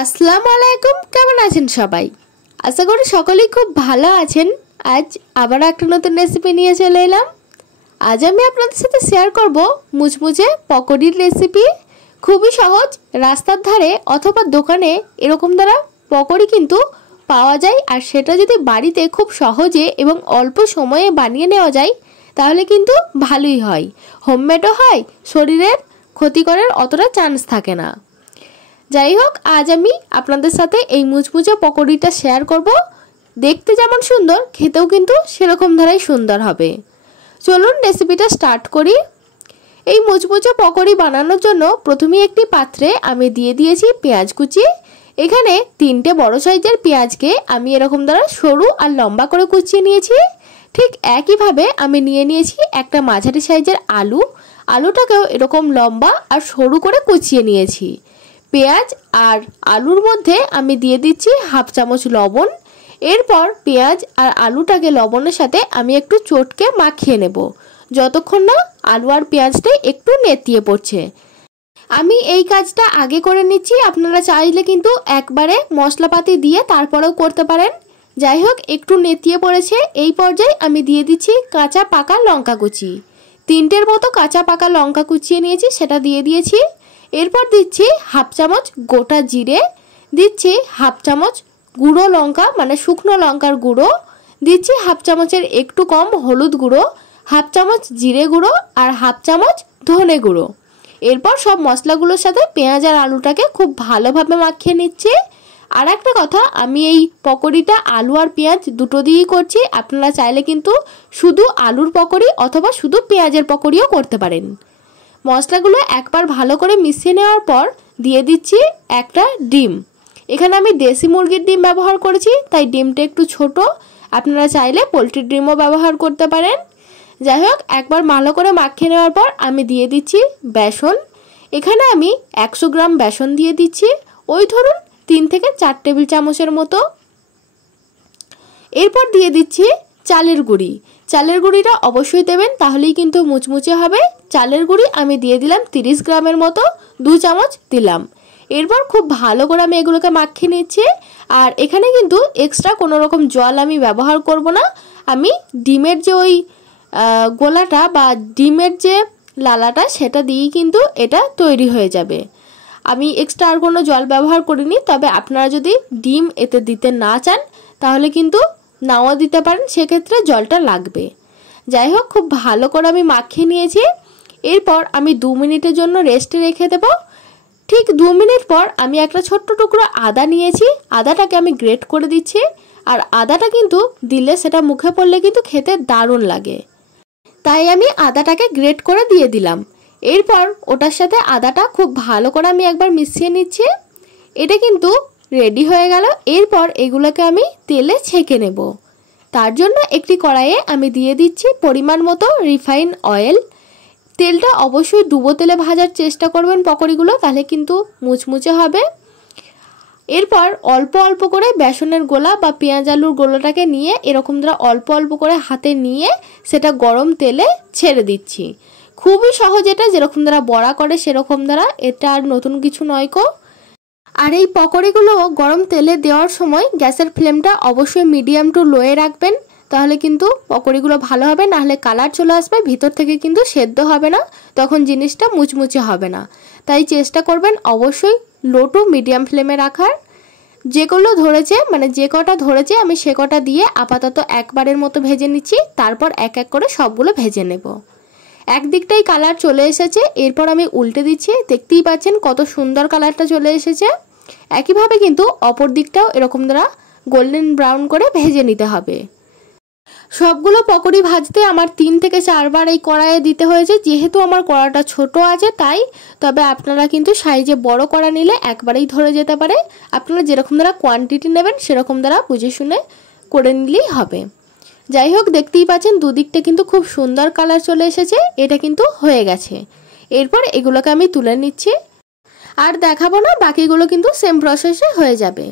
আসসালামু আলাইকুম, কেমন আছেন সবাই? আশা করি সকলেই খুব ভালো আছেন। আজ আবার একটা নতুন রেসিপি নিয়ে চলে এলাম। আজ আমি আপনাদের সাথে শেয়ার করব মুচমুচে পকোড়ির রেসিপি। খুবই সহজ, রাস্তার ধারে অথবা দোকানে এরকম দ্বারা পকোড়ি কিন্তু পাওয়া যায়। আর সেটা যদি বাড়িতে খুব সহজে এবং অল্প সময়ে বানিয়ে নেওয়া যায় তাহলে কিন্তু ভালোই হয়, হোমমেডও হয়, শরীরের ক্ষতি করার অতটা চান্স থাকে না। যাই হোক, আজ আমি আপনাদের সাথে এই মুচমুচে পকোড়িটা শেয়ার করব। দেখতে যেমন সুন্দর, খেতেও কিন্তু সেরকম ধারাই সুন্দর হবে। চলুন রেসিপিটা স্টার্ট করি। এই মুচমুচে পকোড়ি বানানোর জন্য প্রথমে একটি পাত্রে আমি দিয়ে দিয়েছি পেঁয়াজ কুচি। এখানে 3টে বড় সাইজের পেঁয়াজকে আমি এরকম দ্বারা সরু আর লম্বা করে কুচিয়ে নিয়েছি। ঠিক একইভাবে আমি নিয়ে নিয়েছি একটা মাঝারি সাইজের আলুটাকেও এরকম লম্বা আর সরু করে কুচিয়ে নিয়েছি। পেঁয়াজ আর আলুর মধ্যে আমি দিয়ে দিচ্ছি হাফ চামচ লবণ। এরপর পেঁয়াজ আর আলুটাকে লবণের সাথে আমি একটু চটকে মাখিয়ে নেব যতক্ষণ না আলু আর পেঁয়াজটা একটু নেতিয়ে পড়ছে। আমি এই কাজটা আগে করে নিচ্ছি, আপনারা চাইলে কিন্তু একবারে মশলাপাতি দিয়ে তারপরেও করতে পারেন। যাই হোক, একটু নেতিয়ে পড়েছে। এই পর্যায়ে আমি দিয়ে দিচ্ছি কাঁচা পাকা লঙ্কা কুচি। 3টের মতো কাঁচা পাকা লঙ্কা কুচিয়ে নিয়েছি, সেটা দিয়ে দিয়েছি। এরপর দিচ্ছি হাফ চামচ গোটা জিরে, দিচ্ছি হাফ চামচ গুঁড়ো লঙ্কা মানে শুকনো লঙ্কার গুঁড়ো, দিচ্ছি হাফ চামচের একটু কম হলুদ গুঁড়ো, হাফ চামচ জিরে গুঁড়ো আর হাফ চামচ ধনে গুঁড়ো। এরপর সব মশলাগুলোর সাথে পেঁয়াজ আর আলুটাকে খুব ভালোভাবে মাখিয়ে নিচ্ছি। আর একটা কথা, আমি এই পকোড়িটা আলু আর পেঁয়াজ দুটো দিয়েই করছি। আপনারা চাইলে কিন্তু শুধু আলুর পকোড়ি অথবা শুধু পেঁয়াজের পকোড়িও করতে পারেন। মশলাগুলো একবার ভালো করে মিশিয়ে নেওয়ার পর দিয়ে দিচ্ছি একটা ডিম। এখানে আমি দেশি মুরগির ডিম ব্যবহার করেছি, তাই ডিমটা একটু ছোট। আপনারা চাইলে পোলট্রির ডিমও ব্যবহার করতে পারেন। যাই হোক, একবার ভালো করে মাখিয়ে নেওয়ার পর আমি দিয়ে দিচ্ছি বেসন। এখানে আমি 100 গ্রাম বেসন দিয়ে দিচ্ছি, ওই ধরুন 3 থেকে 4 টেবিল চামচের মতো। এরপর দিয়ে দিচ্ছি চালের গুঁড়ি। চালের গুঁড়িটা অবশ্যই দেবেন, তাহলেই কিন্তু মুচমুচে হবে। চালের গুঁড়ি আমি দিয়ে দিলাম 30 গ্রামের মতো, 2 চামচ দিলাম। এরপর খুব ভালো করে আমি এগুলোকে মাখিয়ে নিচ্ছি। আর এখানে কিন্তু এক্সট্রা কোনো রকম জল আমি ব্যবহার করব না। আমি ডিমের যে ওই গোলাটা বা ডিমের যে লালাটা সেটা দিয়েই কিন্তু এটা তৈরি হয়ে যাবে। আমি এক্সট্রা আর কোনো জল ব্যবহার করিনি। তবে আপনারা যদি ডিম এতে দিতে না চান তাহলে কিন্তু নাও দিতে পারেন, সেক্ষেত্রে জলটা লাগবে। যাই হোক, খুব ভালো করে আমি মাখিয়ে নিয়েছি। এরপর আমি 2 মিনিটের জন্য রেস্টে রেখে দেব। ঠিক 2 মিনিট পর আমি একটা ছোট্ট টুকরো আদা নিয়েছি, আদাটাকে আমি গ্রেট করে দিচ্ছি। আর আদাটা কিন্তু দিলে সেটা মুখে পড়লে কিন্তু খেতে দারুণ লাগে, তাই আমি আদাটাকে গ্রেট করে দিয়ে দিলাম। এরপর ওটার সাথে আদাটা খুব ভালো করে আমি একবার মিশিয়ে নিচ্ছি। এটা কিন্তু রেডি হয়ে গেল। এরপর এগুলোকে আমি তেলে ছেঁকে নেব। তার জন্য একটি কড়াইয়ে আমি দিয়ে দিচ্ছি পরিমাণ মতো রিফাইন অয়েল। তেলটা অবশ্যই ডুবো তেলে ভাজার চেষ্টা করবেন পকোড়িগুলো, তাহলে কিন্তু মুচমুচে হবে। এরপর অল্প অল্প করে বেসনের গোলা বা পেঁয়াজ আলুর গোলাটাকে নিয়ে এরকম দ্বারা অল্প অল্প করে হাতে নিয়ে সেটা গরম তেলে ছেড়ে দিচ্ছি। খুবই সহজ এটা, যেরকম দ্বারা বড়া করে সেরকম দ্বারা, এটা আর নতুন কিছু নয় কো। আর এই পকোড়িগুলো গরম তেলে দেওয়ার সময় গ্যাসের ফ্লেমটা অবশ্যই মিডিয়াম টু লোয়ে রাখবেন, তাহলে কিন্তু পকোড়িগুলো ভালো হবে। নাহলে কালার চলে আসবে, ভিতর থেকে কিন্তু সেদ্ধ হবে না, তখন জিনিসটা মুচমুচে হবে না। তাই চেষ্টা করবেন অবশ্যই লো টু মিডিয়াম ফ্লেমে রাখার। যেগুলো ধরেছে মানে যে কটা ধরেছে আমি সে কটা দিয়ে আপাতত একবারের মতো ভেজে নিচ্ছি। তারপর এক এক করে সবগুলো ভেজে নেব। একদিকটাই কালার চলে এসেছে, এরপর আমি উল্টে দিচ্ছি। দেখতেই পাচ্ছেন কত সুন্দর কালারটা চলে এসেছে। একইভাবে কিন্তু অপর দিকটাও এরকম দ্বারা গোল্ডেন ব্রাউন করে ভেজে নিতে হবে। সবগুলো পকোড়ি ভাজতে আমার 3 থেকে 4 বার এই কড়াইয়ে দিতে হয়েছে, যেহেতু আমার কড়াটা ছোট আছে তাই। তবে আপনারা কিন্তু সাইজে বড় কড়া নিলে একবারেই ধরে যেতে পারে। আপনারা যেরকম দ্বারা কোয়ান্টিটি নেবেন সেরকম দ্বারা বুঝে শুনে করে নিলেই হবে। যাই হোক, দেখতেই পাচ্ছেন দুদিকটা কিন্তু খুব সুন্দর কালার চলে এসেছে। এটা কিন্তু হয়ে গেছে। এরপর এগুলোকে আমি তুলে নিচ্ছি। আর দেখাবো না, বাকিগুলো কিন্তু সেম প্রসেসে হয়ে যাবে।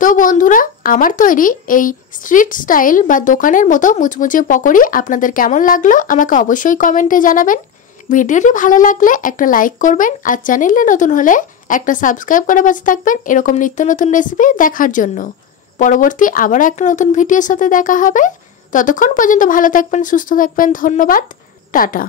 তো বন্ধুরা, আমার তৈরি এই স্ট্রিট স্টাইল বা দোকানের মতো মুচমুচে পকোড়ি আপনাদের কেমন লাগলো আমাকে অবশ্যই কমেন্টে জানাবেন। ভিডিওটি ভালো লাগলে একটা লাইক করবেন আর চ্যানেলে নতুন হলে একটা সাবস্ক্রাইব করে পাশে থাকবেন এরকম নিত্য নতুন রেসিপি দেখার জন্য। পরবর্তী আবার একটা নতুন ভিডিওর সাথে দেখা হবে। ততক্ষণ পর্যন্ত ভালো থাকবেন, সুস্থ থাকবেন। ধন্যবাদ। টাটা।